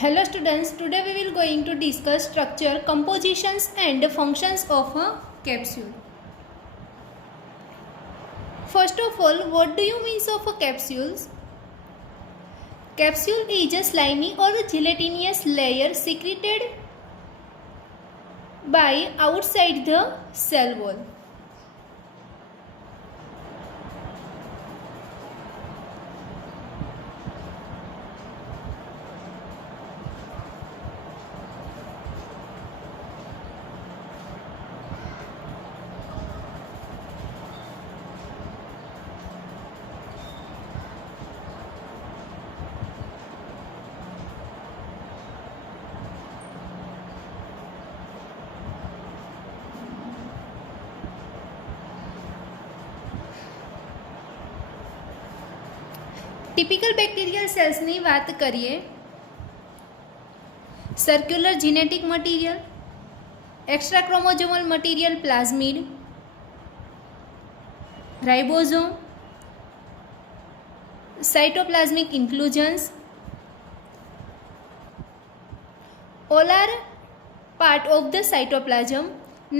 Hello students, today we will going to discuss structure, compositions and functions of a capsule. First of all, what do you mean of a capsules? Capsule is a slimy or gelatinous layer secreted by outside the cell wall. Typical bacterial સેલ્સની વાત કરીએ. Circular genetic material, extrachromosomal material plasmid, ribosome, cytoplasmic inclusions, all are part of the cytoplasm.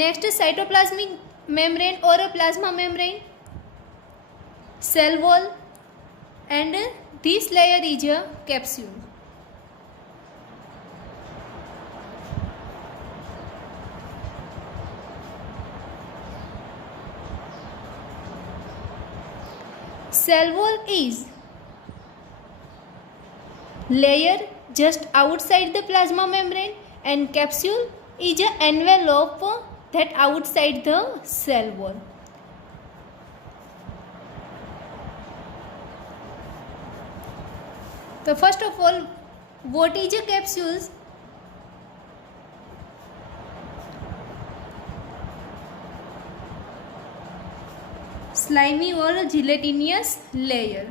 Next, cytoplasmic membrane or a plasma membrane, cell wall, and this layer is a capsule. Cell wall is layer just outside the plasma membrane and capsule is an envelope that outside the cell wall. So first of all, what is a capsules? Slimy or gelatinous layer.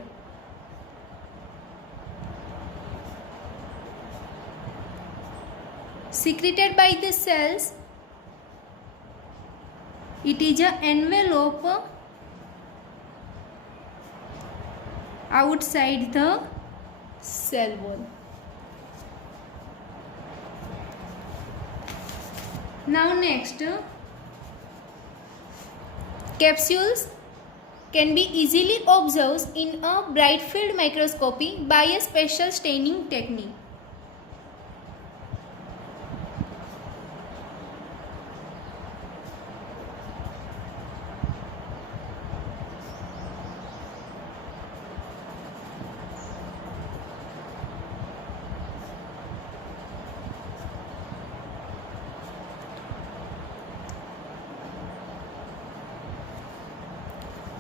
Secreted by the cells, it is an envelope outside the cell wall. Now next, capsules can be easily observed in a bright field microscopy by a special staining technique.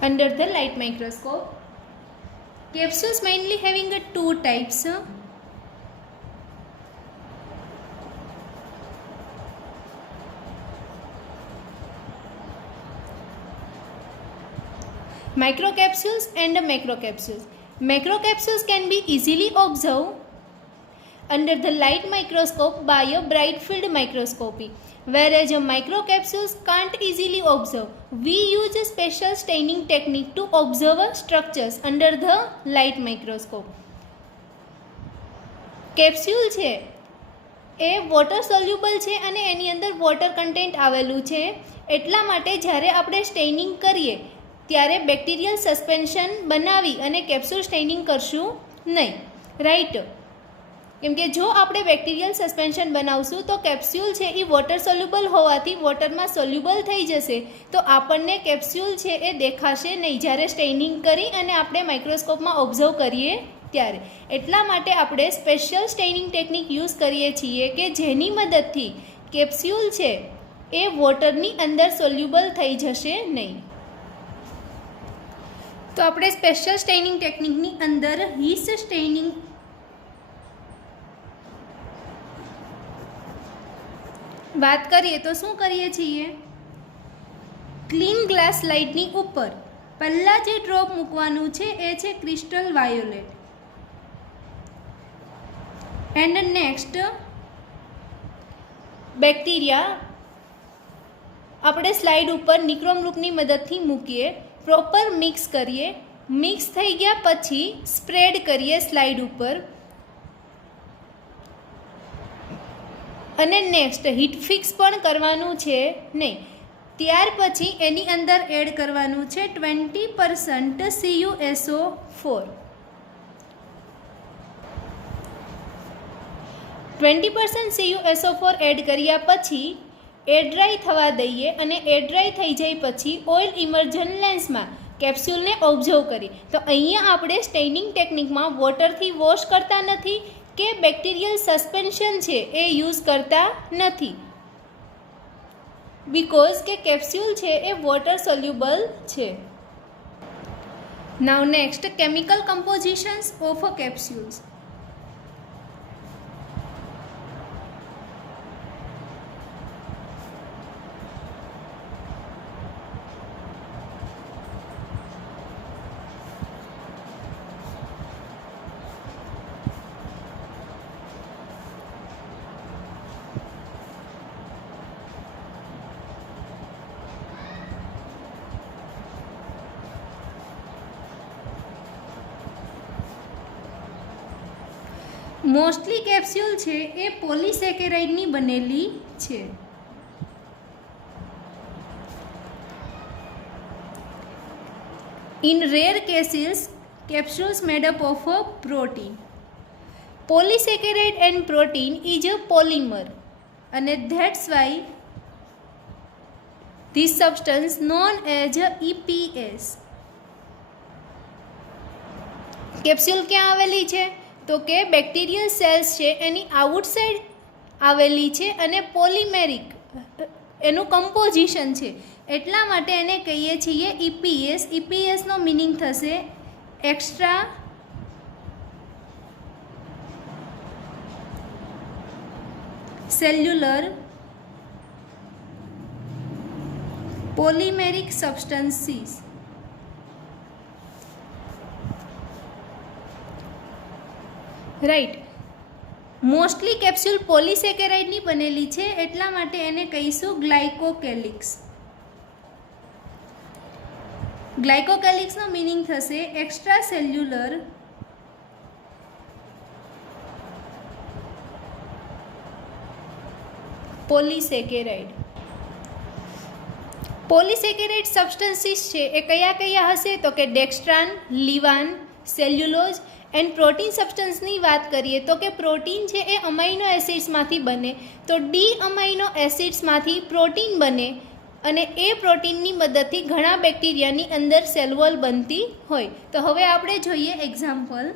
Under the light microscope, capsules mainly having two types. Microcapsules and macrocapsules. Macrocapsules can be easily observed under the light microscope by a bright field microscopy, whereas microcapsules can't easily observe. We use a special staining technique to observe structures under the light microscope. Capsule છે એ water soluble છે અને એની અંદર water content આવેલું છે, એટલા માટે જ્યારે આપણે સ્ટેઇનિંગ કરીએ ત્યારે બેક્ટેરિયલ સસ્પેન્શન બનાવી અને કેપ્સ્યુલ સ્ટેઇનિંગ કરશું નહીં, રાઈટ? કેમ કે જો આપણે બેક્ટેરિયલ સસ્પેન્શન બનાવશું તો કેપ્સ્યુલ છે એ વોટર સોલ્યુબલ હોવાથી વોટરમાં સોલ્યુબલ થઈ જશે, તો આપણને કેપ્સ્યુલ છે એ દેખાશે નહીં જ્યારે સ્ટેઇનિંગ કરી અને આપણે માઇક્રોસ્કોપમાં ઓબ્ઝર્વ કરીએ ત્યારે. એટલા માટે આપણે સ્પેશિયલ સ્ટેઇનિંગ ટેકનિક યુઝ કરીએ છીએ કે જેની મદદથી કેપ્સ્યુલ છે એ વોટરની અંદર સોલ્યુબલ થઈ જશે નહીં. તો આપણે સ્પેશિયલ સ્ટેઇનિંગ ટેકનિકની અંદર હીસ સ્ટેઇનિંગ વાત કરીએ તો શું કરીએ છીએ? ક્લીન ગ્લાસ લાઇટની ઉપર પહેલાં જે ડ્રોપ મૂકવાનું છે એ છે crystal violet, and next bacteria આપણે સ્લાઇડ ઉપર નિક્રોમ લૂપની મદદથી મૂકીએ, પ્રોપર મિક્સ કરીએ, મિક્સ થઈ ગયા પછી સ્પ્રેડ કરીએ સ્લાઇડ ઉપર. અને નેક્સ્ટ હીટ ફિક્સ પણ કરવાનું છે નહીં. ત્યાર પછી એની અંદર એડ કરવાનું છે 20% CuSO4. 20% CuSO4 એડ કર્યા પછી એર ડ્રાય થવા દઈએ અને એર ડ્રાય થઈ જાય પછી ઓઇલ ઇમર્જન લેન્સમાં કેપ્સ્યુલને ઓબ્ઝર્વ કરી. તો અહીંયા આપણે સ્ટેનિંગ ટેકનિકમાં વોટરથી વોશ કરતા નથી કે બેક્ટેરિયલ સસ્પેન્શન છે એ યુઝ કરતા નથી, બિકોઝ કે કેપ્સ્યુલ છે એ વોટર સોલ્યુબલ છે. Now next chemical compositions of a capsules. Mostly capsule છે એ પોલીસેકેરાઇડની બનેલી છે. In rare cases capsules made up of a protein. Polysaccharide and protein is a polymer and that's why this substance known as a EPS. Capsule ક્યાં આવેલી છે? તો કે બેક્ટેરિયલ સેલ્સ છે એની આઉટસાઇડ આવેલી છે અને પોલિમેરિક એનું કમ્પોઝિશન છે, એટલા માટે એને કહીએ છીએ EPS. EPSનો મિનિંગ થશે extracellular polymeric substances. Right. Mostly capsule પોલિસેકેરાઇડની બનેલી છે એટલા માટે એને કહીશું ગ્લાયકોકેલિક્સ. ગ્લાયકોકેલિક્સનો મિનિંગ થશે extracellular polysaccharide. Polysaccharide substances છે એ કયા કયા હશે? તો કે dextran, levan, cellulose and protein સબસ્ટન્સની વાત કરીએ તો કે પ્રોટીન છે એ અમાઇનો એસિડ્સમાંથી બને, તો ડી અમાઇનો એસિડ્સમાંથી પ્રોટીન બને અને એ પ્રોટીનની મદદથી ઘણા બેક્ટેરિયાની અંદર સેલ વોલ બનતી હોય. તો હવે આપણે જોઈએ એક્ઝામ્પલ.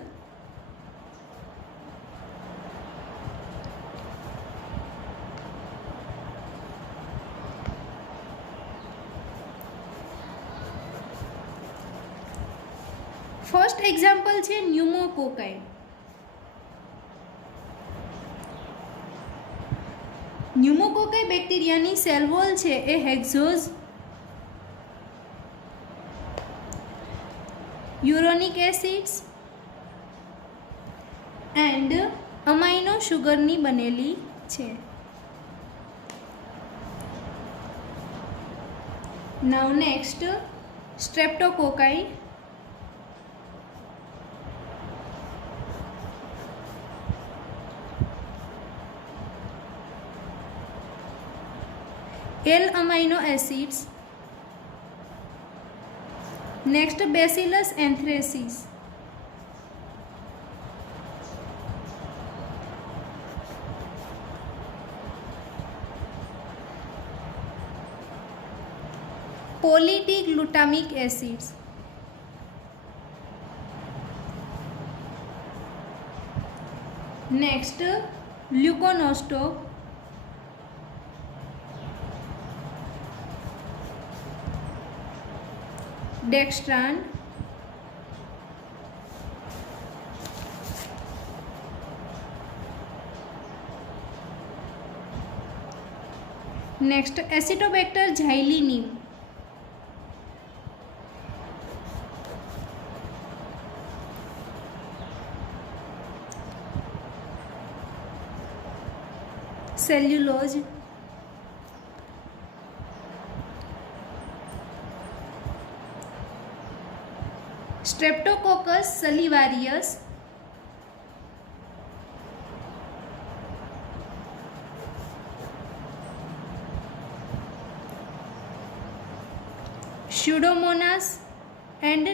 ફર્સ્ટ એક્ઝામ્પલ છે ન્યુમોકોકાઈ. ન્યુમોકોકાઈ બેક્ટેરિયાની સેલ વોલ છે એ હેક્ઝોઝ યુરોનિક એસિડ્સ એન્ડ અમાઇનો શુગરની બનેલી છે. Now next સ્ટ્રેપ્ટોકોકાઈ. L amino acids. Next Bacillus anthracis. Poly-D-glutamic acids. Next leuconostoc. Dextran, next Acetobacter xylenum, cellulose, Streptococcus salivarius, Pseudomonas and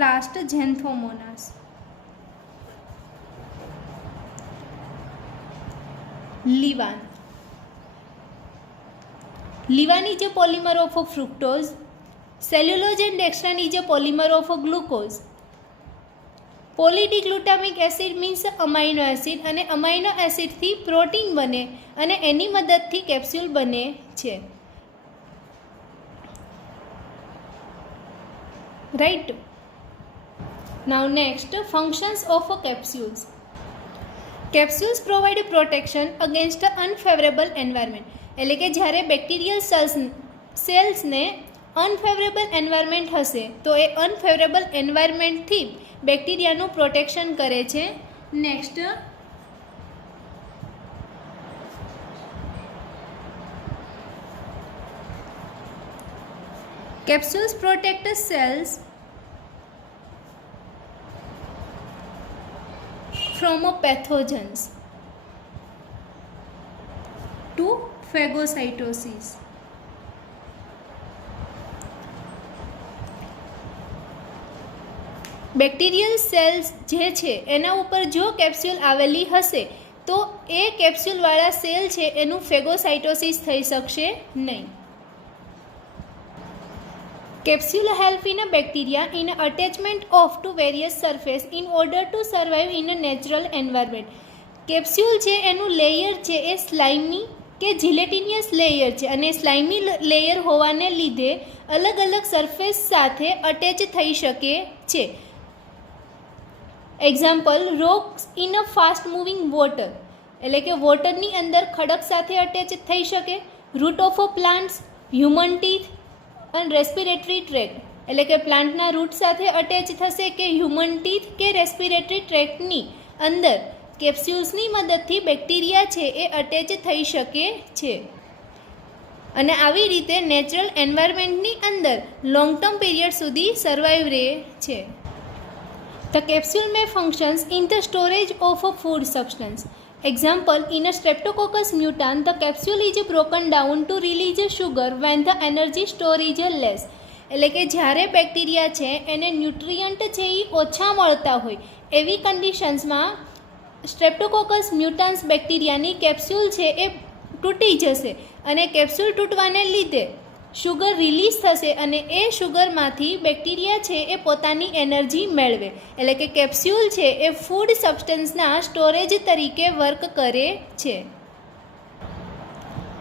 last Xanthomonas. Levan. Levan is a polymer of a fructose. Cellulose and dextran is a polymer of a glucose. Polydiglutamic acid means amino acid, અને amino એસિડથી protein બને અને એની મદદથી capsule બને છે. રાઈટ. Now next, functions of capsules. Capsules provide protection against unfavourable environment. એટલે કે જ્યારે બેક્ટેરિયલ સેલ્સને અનફેવરેબલ એન્વાયરમેન્ટ હશે તો એ અનફેવરેબલ એન્વાયરમેન્ટથી બેક્ટેરિયાનું પ્રોટેક્શન કરે છે. Next, capsules protect cells from pathogens to phagocytosis. Bacterial cells જે છે એના ઉપર જો કેપ્સ્યુલ આવેલી હશે તો એ કેપ્સ્યુલવાળા સેલ છે એનું ફેગોસાઇટોસિસ થઈ શકશે નહીં. Capsule help in a bacteria in attachment of to various surface in order to survive in a natural environment. Capsule છે એનું લેયર છે એ સ્લાઇમી કે જીલેટિનિયસ લેયર છે, અને સ્લાઇમી લેયર હોવાને લીધે અલગ અલગ સરફેસ સાથે અટેચ થઈ શકે છે. Example, rocks in a fast moving water, એટલે કે વોટરની અંદર ખડક સાથે અટેચ થઈ શકે. Root of a plants, human teeth અને રેસ્પિરેટરી ટ્રેક, એટલે કે પ્લાન્ટના રૂટ સાથે અટેચ થશે કે હ્યુમન ટીથ કે રેસ્પિરેટરી ટ્રેકની અંદર કેપ્સ્યુલ્સની મદદથી બેક્ટેરિયા છે એ અટેચ થઈ શકે છે, અને આવી રીતે નેચરલ એન્વાયરમેન્ટની અંદર લોંગ ટર્મ પીરિયડ સુધી સર્વાઈવ રહે છે. The capsule may functions in the storage of a food substance. Example, in a Streptococcus mutant, the capsule is broken down to release sugar when the energy storage is less. એટલે કે જ્યારે bacteria છે એને nutrient છે એ ઓછા મળતા હોય એવી કન્ડિશન્સમાં સ્ટ્રેપ્ટોકોકસ મ્યુટાન્સ બેક્ટેરિયાની કેપ્સ્યુલ છે એ તૂટી જશે, અને કેપ્સ્યુલ તૂટવાને લીધે શુગર રિલીઝ થશે, અને એ શુગરમાંથી બેક્ટેરિયા છે એ પોતાની એનર્જી મેળવે. એટલે કે કેપ્સ્યુલ છે એ ફૂડ સબસ્ટન્સના સ્ટોરેજ તરીકે વર્ક કરે છે.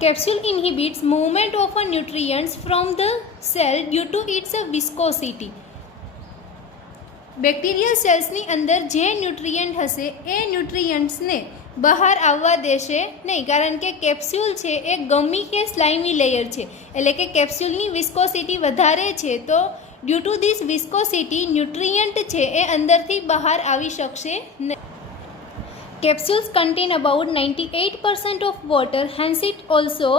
Capsule inhibits movement of nutrients from the cell due to its viscosity. Bacterial સેલ્સની અંદર જે ન્યુટ્રિયન્ટ હશે એ ન્યુટ્રિયન્ટ્સને બહાર આવવા દેશે નહીં, કારણ કે કેપ્સ્યુલ છે એ ગમી કે સ્લાઇમી લેયર છે, એટલે કે કેપ્સ્યુલની વિસ્કોસિટી વધારે છે, તો due to this viscosity nutrient છે એ અંદરથી બહાર આવી શકશે નહીં. Capsules contain about 98% of water, hence it also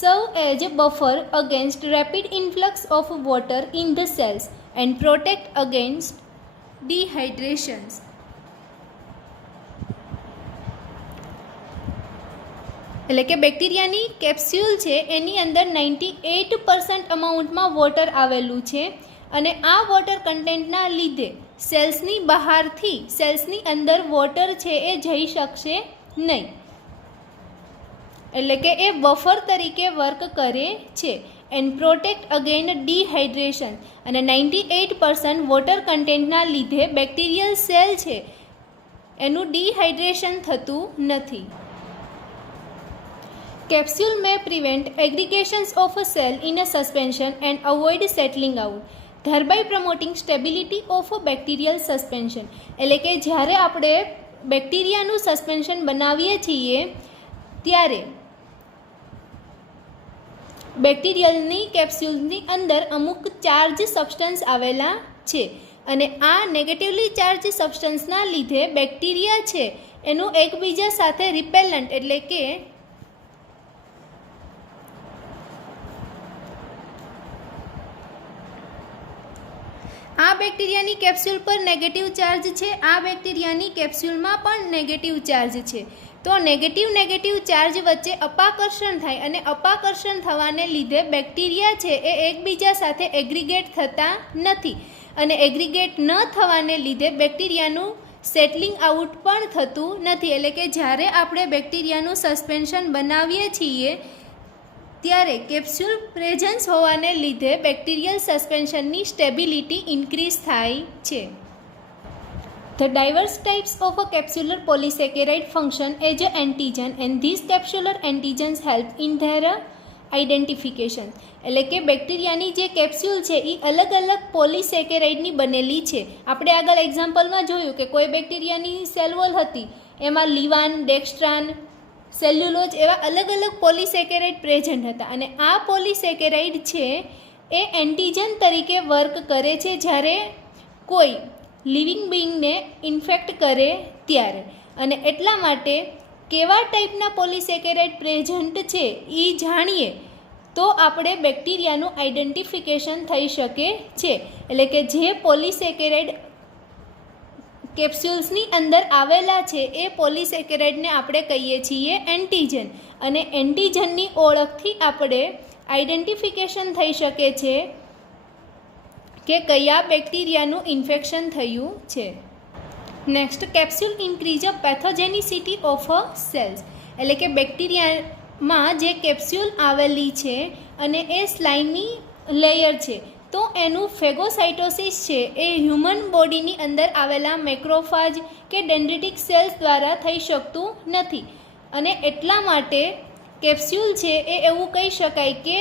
serve as a buffer against rapid influx of water in the cells and protect against dehydrations. એટલે કે બેક્ટેરિયાની કેપ્સ્યુલ છે એની અંદર 98% અમાઉન્ટમાં વોટર આવેલું છે, અને આ વોટર કન્ટેન્ટના લીધે સેલ્સની બહારથી સેલ્સની અંદર વોટર છે એ જઈ શકશે નહીં, એટલે કે એ બફર તરીકે વર્ક કરે છે. એન્ડ પ્રોટેક્ટ અગેન ડિહાઇડ્રેશન, અને 98% વોટર કન્ટેન્ટના લીધે બેક્ટેરિયલ સેલ છે એનું ડિહાઇડ્રેશન થતું નથી. Capsule may prevent aggregations of a cell in a suspension and avoid settling out, thereby promoting stability of a bacterial suspension. એટલે કે જ્યારે આપણે બેક્ટેરિયાનું સસ્પેન્શન બનાવીએ છીએ ત્યારે બેક્ટેરિયલની કેપ્સ્યુલની અંદર અમુક ચાર્જ સબસ્ટન્સ આવેલા છે, અને આ નેગેટિવલી ચાર્જ સબસ્ટન્સના લીધે બેક્ટેરિયા છે એનું એકબીજા સાથે રિપેલન્ટ એટલે કે આ બેક્ટેરિયાની કેપ્સ્યુલ પર નેગેટિવ ચાર્જ છે, આ બેક્ટેરિયાની કેપ્સ્યુલમાં પણ નેગેટિવ ચાર્જ છે. તો નેગેટિવ ચાર્જ વચ્ચે અપાકર્ષણ થાય અને અપાકર્ષણ થવાને લીધે બેક્ટેરિયા છે એ એકબીજા સાથે એગ્રીગેટ થતા નથી અને એગ્રીગેટ ન થવાને લીધે બેક્ટેરિયાનું સેટલિંગ આઉટ પણ થતું નથી. એટલે કે જ્યારે આપણે બેક્ટેરિયાનું સસ્પેન્શન બનાવીએ છીએ ત્યારે કેપ્સ્યુલ પ્રેઝન્સ હોવાને લીધે બેક્ટેરિયલ સસ્પેન્શનની સ્ટેબિલિટી ઇન્ક્રીઝ થાય છે. The diverse types of a capsular polysaccharide function as an antigen and these capsular antigens help in their identification. એટલે કે બેક્ટેરિયાની જે કેપ્સ્યુલ છે એ અલગ અલગ પોલીસેકેરાઇડની બનેલી છે. આપણે આગળ એક્ઝામ્પલમાં જોયું કે કોઈ બેક્ટેરિયાની સેલ વોલ હતી, એમાં લીવાન, ડેક્સ્ટ્રાન, સેલ્યુલોજ એવા અલગ અલગ પોલીસેકેરાઇડ પ્રેઝન્ટ હતા અને આ પોલીસેકેરાઇડ છે એ એન્ટીજન તરીકે વર્ક કરે છે જ્યારે કોઈ લિવિંગ બિંગને ઇન્ફેક્ટ કરે ત્યારે. અને એટલા માટે કેવા ટાઈપના પોલીસેકેરાઇડ પ્રેઝન્ટ છે એ જાણીએ તો આપણે બેક્ટેરિયાનું આઈડેન્ટિફિકેશન થઈ શકે છે. એટલે કે જે પોલીસેકેરાઇડ કેપ્સ્યુલ્સની અંદર આવેલા છે એ પોલીસેકેરાઇડને આપણે કહીએ છીએ એન્ટીજન અને એન્ટીજનની ઓળખથી આપણે આઈડેન્ટિફિકેશન થઈ શકે છે કે કયા બેક્ટેરિયાનું ઇન્ફેક્શન થયું છે. Next, capsule increase a pathogenicity of a cells. એટલે કે બેક્ટેરિયામાં જે કેપ્સ્યુલ આવેલી છે અને એ સ્લાઇમી લેયર છે તો એનું ફેગોસાઇટોસિસ છે એ હ્યુમન બોડીની અંદર આવેલા મેક્રોફાજ કે ડેન્ડ્રિટિક સેલ્સ દ્વારા થઈ શકતું નથી અને એટલા માટે કેપ્સ્યુલ છે એ એવું કહી શકાય કે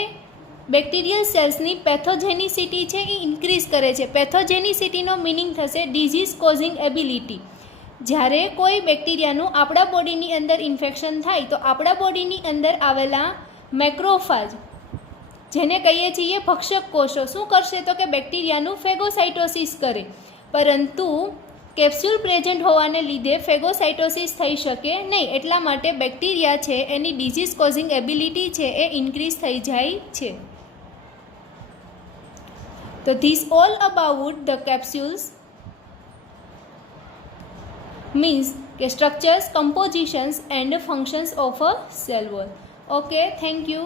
બેક્ટેરિયલ સેલ્સની પેથોજેનિસિટી છે એ ઇન્ક્રીઝ કરે છે. પેથોજેનિસિટીનો મિનિંગ થશે ડિઝીઝ કોઝિંગ એબિલિટી. જ્યારે કોઈ બેક્ટેરિયાનું આપણા બોડીની અંદર ઇન્ફેક્શન થાય તો આપણા બોડીની અંદર આવેલા મેક્રોફાજ જેને કહીએ છીએ ભક્ષક કોષો શું કરશે તો કે બેક્ટેરિયાનું ફેગોસાઇટોસિસ કરે. પરંતુ કેપ્સ્યુલ પ્રેઝન્ટ હોવાને લીધે ફેગોસાઇટોસિસ થઈ શકે નહીં. એટલા માટે બેક્ટેરિયા છે એની ડિઝીઝ કોઝિંગ એબિલિટી છે એ ઇન્ક્રીઝ થઈ જાય છે. તો this all about the capsules means કે structures, compositions and functions of a cell wall. Okay, thank you.